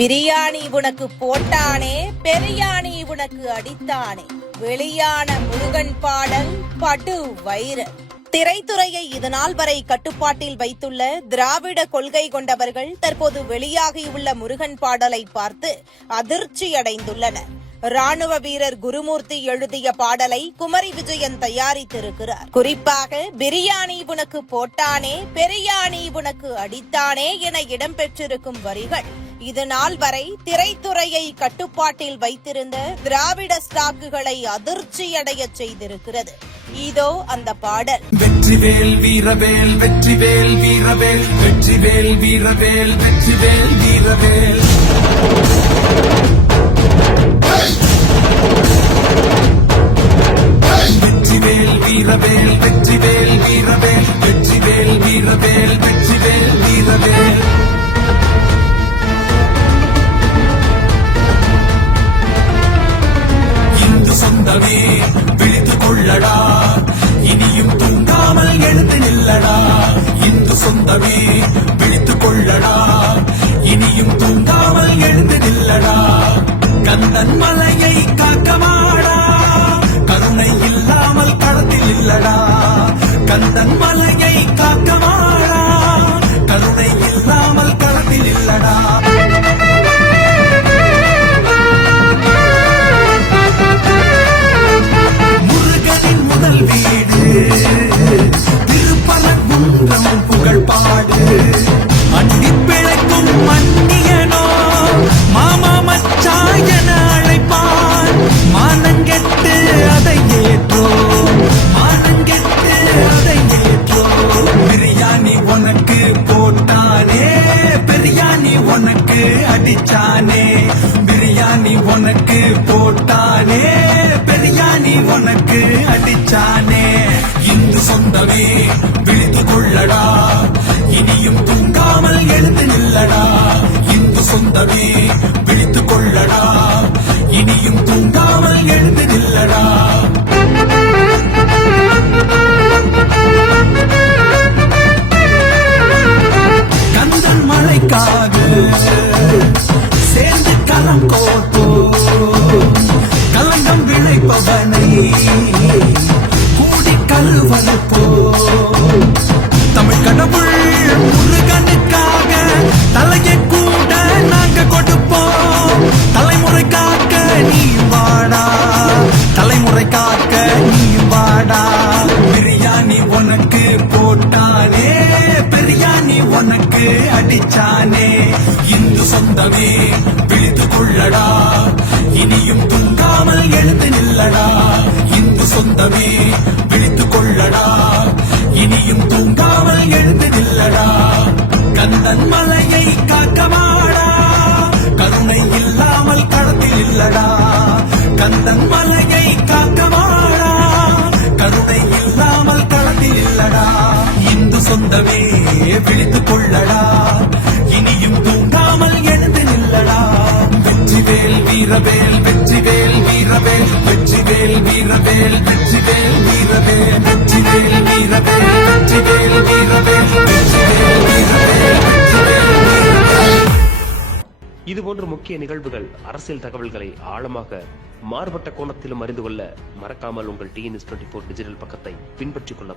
பிரியாணி உனக்கு போட்டானே, பெரியாணி உனக்கு அடித்தானே. வெளியான முருகன் பாடல் படு வைரல். திரைத்துறையை இதுநாள் வரை கட்டுப்பாட்டில் வைத்துள்ள திராவிட கொள்கை கொண்டவர்கள் தற்போது வெளியாகியுள்ள முருகன் பாடலை பார்த்து அதிர்ச்சியடைந்துள்ளனர். ராணுவ வீரர் குருமூர்த்தி எழுதிய பாடலை குமரி விஜயன் தயாரித்திருக்கிறார். குறிப்பாக பிரியாணி உனக்கு போட்டானே, பெரியாணி உனக்கு அடித்தானே என இடம்பெற்றிருக்கும் வரிகள் இதுநாள் வரை திரைத்துறையை கட்டுப்பாட்டில் வைத்திருந்த திராவிட ஸ்டாக்குகளை அதிர்ச்சியடைய செய்திருக்கிறது. இதோ அந்த பாடல். வெற்றிவேல் வீரவேல், வெற்றிவேல் வீரவேல், வெற்றிவேல் வீரவேல், வெற்றிவேல் வீரவேல். வெற்றிவேல் வீரவேல், வெற்றிவேல் வீரவேல், வெற்றிவேல் வீரவேல், வெற்றிவேல் வீரவேல். இந்து சொந்தமே விழித்துக் கொள்ளடா, இனியும் தூங்காமல் எழுந்து நில்லடா. இந்து சொந்தமே விழித்துக் கொள்ளடா, இனியும் தூங்காமல் எழுந்து நில்லடா. கந்தன் மலையை காக்கமாடா, கருணை இல்லாமல் களத்தில் இல்லடா. கந்தன் மலையை காக்கமாடா, கருணை இல்லாமல் களத்தில் இல்லடா. முருகனின் முதல் வீடு திருப்பரங்குன்றம் புகழ் பாடு. அண்டி பிழைக்கும் மன்னியனோ மாமா மச்சாயன அழைப்பான். மானங்கெட்டு அதை ஏற்றோ, மானங்கெட்டு அதை ஏற்றோ. பிரியாணி உனக்கு போட்டானே, பெரியாணி உனக்கு அடிச்சானே. பிரியாணி உனக்கு போட்டானே, பெரியாணி உனக்கு அடிச்சானே. இந்து சொந்தமே விழித்துக் கொள்ளடா, இனியும் தூங்காமல் எழுந்து நில்லடா. இந்து சொந்தமே விழித்துக் கொள்ளடா, இனியும் தூங்காமல் எழுந்து நில்லடா. கந்தன் மலைக்காக சேர்ந்து களம் கோர்ப்போ, கலங்கம் விளைப்பவனை கூடி கழுவறுப்போ. தமிழ் கடவுள் முருகனுக்காக தலையை கூட நாங்க கொடுப்போம். தலைமுறை காக்க நீ வாடா, தலைமுறை காக்க நீ வாடா. பிரியாணி உனக்கு போட்டானே, பெரியாணி உனக்கு அடிச்சானே. இந்து சொந்தமே விழித்துக் கொள்ளடா, இனியும் தூங்காமல் எழுந்து நில்லடா. இந்து சொந்தமே விழித்துக் கொள்ளடா, இனியும் தூங்காமல் எழுந்து நில்லடா. கந்தன் மலையை காக்கமாடா, கருணை இல்லாமல் களத்தில் இல்லடா. கந்தன் மலையை காக்கமாடா, கருணை இல்லாமல் களத்தில் இல்லடா. இந்து சொந்தமே விழித்துக் கொள்ளடா, இனியும் தூங்காமல் எழுந்து நில்லடா. வெற்றிவேல் வீரவேல், வெற்றிவேல் வீரவேல், வெற்றிவேல் வீரவேல், வெற்றிவேல் வீரவேல், வெற்றிவேல் வீரவேல், வெற்றிவேல் வீரவேல், வெற்றிவேல் வீரவேல், வெற்றிவேல் வீரவேல். இதுபோன்ற முக்கிய நிகழ்வுகள், அரசியல் தகவல்களை ஆழமாக மாறுபட்ட கோணத்திலும் அறிந்து கொள்ள மறக்காமல் உங்கள் TNS24 டிஜிட்டல் பக்கத்தை பின்பற்றிக் கொள்ள